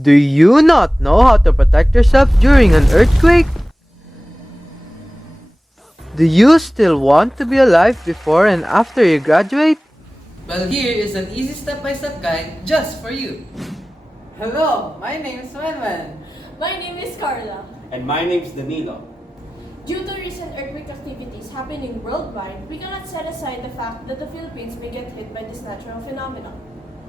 Do you not know how to protect yourself during an earthquake? Do you still want to be alive before and after you graduate? Well, here is an easy step-by-step guide just for you. Hello, my name is Wendell. My name is Karla. And my name's Danilo. Due to recent earthquake activities happening worldwide, we cannot set aside the fact that the Philippines may get hit by this natural phenomenon.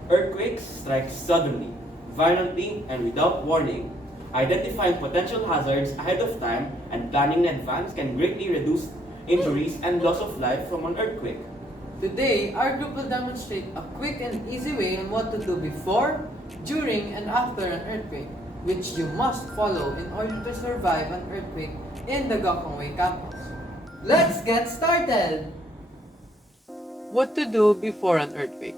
Earthquakes strike suddenly, violently, and without warning. Identifying potential hazards ahead of time and planning in advance can greatly reduce injuries and loss of life from an earthquake. Today, our group will demonstrate a quick and easy way on what to do before, during, and after an earthquake, which you must follow in order to survive an earthquake in the Gokongwei campus. Let's get started! What to do before an earthquake?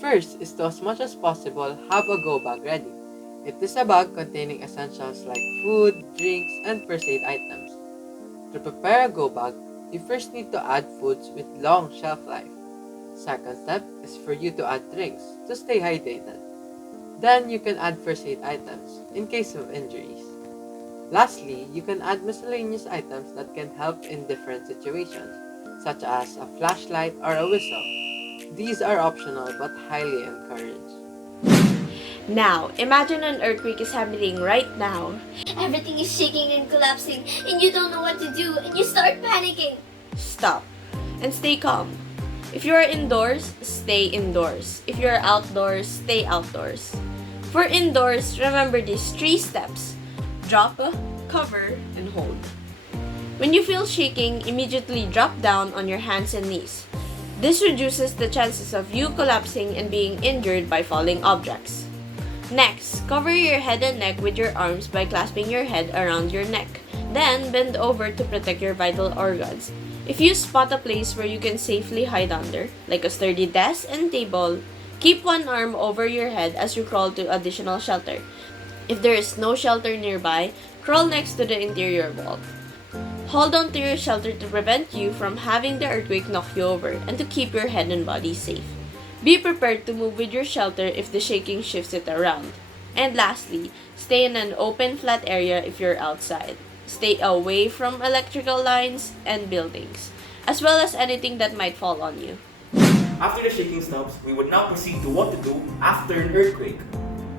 First is to, as much as possible, have a go bag ready. It is a bag containing essentials like food, drinks, and first aid items. To prepare a go bag, you first need to add foods with long shelf life. Second step is for you to add drinks to stay hydrated. Then you can add first aid items in case of injuries. Lastly, you can add miscellaneous items that can help in different situations, such as a flashlight or a whistle. These are optional but highly encouraged. Now, imagine an earthquake is happening right now. Everything is shaking and collapsing, and you don't know what to do, and you start panicking. Stop and stay calm. If you are indoors, stay indoors. If you are outdoors, stay outdoors. For indoors, remember these 3 steps. Drop, cover, and hold. When you feel shaking, immediately drop down on your hands and knees. This reduces the chances of you collapsing and being injured by falling objects. Next, cover your head and neck with your arms by clasping your head around your neck. Then, bend over to protect your vital organs. If you spot a place where you can safely hide under, like a sturdy desk and table, keep one arm over your head as you crawl to additional shelter. If there is no shelter nearby, crawl next to the interior wall. Hold on to your shelter to prevent you from having the earthquake knock you over and to keep your head and body safe. Be prepared to move with your shelter if the shaking shifts it around. And lastly, stay in an open flat area if you're outside. Stay away from electrical lines and buildings, as well as anything that might fall on you. After the shaking stops, we would now proceed to what to do after an earthquake.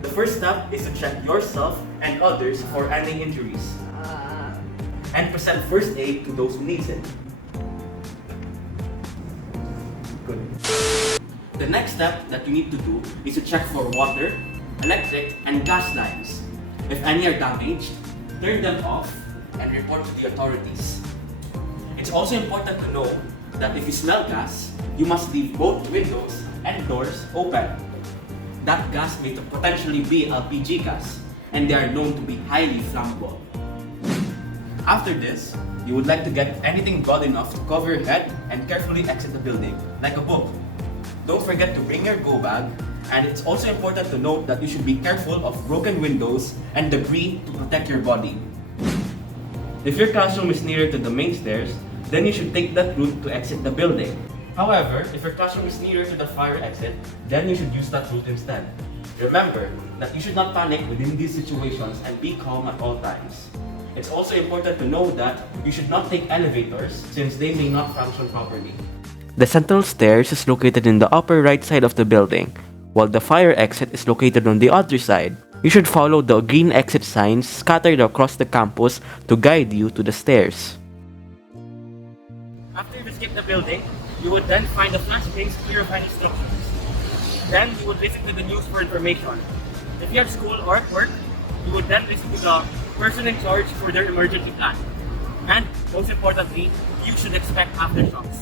The first step is to check yourself and others for any injuries and present first aid to those who need it. Good. The next step that you need to do is to check for water, electric, and gas lines. If any are damaged, turn them off and report to the authorities. It's also important to know that if you smell gas, you must leave both windows and doors open. That gas may potentially be LPG gas, and they are known to be highly flammable. After this, you would like to get anything broad enough to cover your head and carefully exit the building, like a book. Don't forget to bring your go bag, and it's also important to note that you should be careful of broken windows and debris to protect your body. If your classroom is nearer to the main stairs, then you should take that route to exit the building. However, if your classroom is nearer to the fire exit, then you should use that route instead. Remember that you should not panic within these situations and be calm at all times. It's also important to know that you should not take elevators since they may not function properly. The central stairs is located in the upper right side of the building, while the fire exit is located on the other side. You should follow the green exit signs scattered across the campus to guide you to the stairs. After you escape the building, you would then find a flash case clear of any structures. Then you would listen to the news for information. If you have school or at work, you would then listen to the person in charge for their emergency plan. And most importantly, you should expect aftershocks.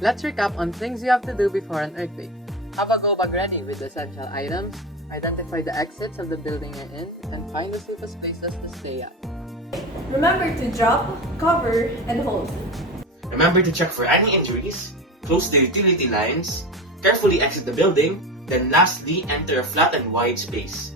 Let's recap on things you have to do before an earthquake. Have a go bag ready with essential items, identify the exits of the building you're in, and find the safest places to stay at. Remember to drop, cover, and hold. Remember to check for any injuries, close the utility lines, carefully exit the building, then lastly enter a flat and wide space.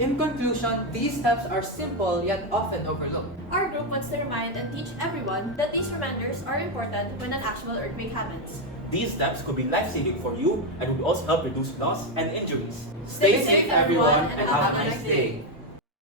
In conclusion, these steps are simple yet often overlooked. Our group wants to remind and teach everyone that these reminders are important when an actual earthquake happens. These steps could be life-saving for you and would also help reduce loss and injuries. Stay safe, everyone, and have a nice day.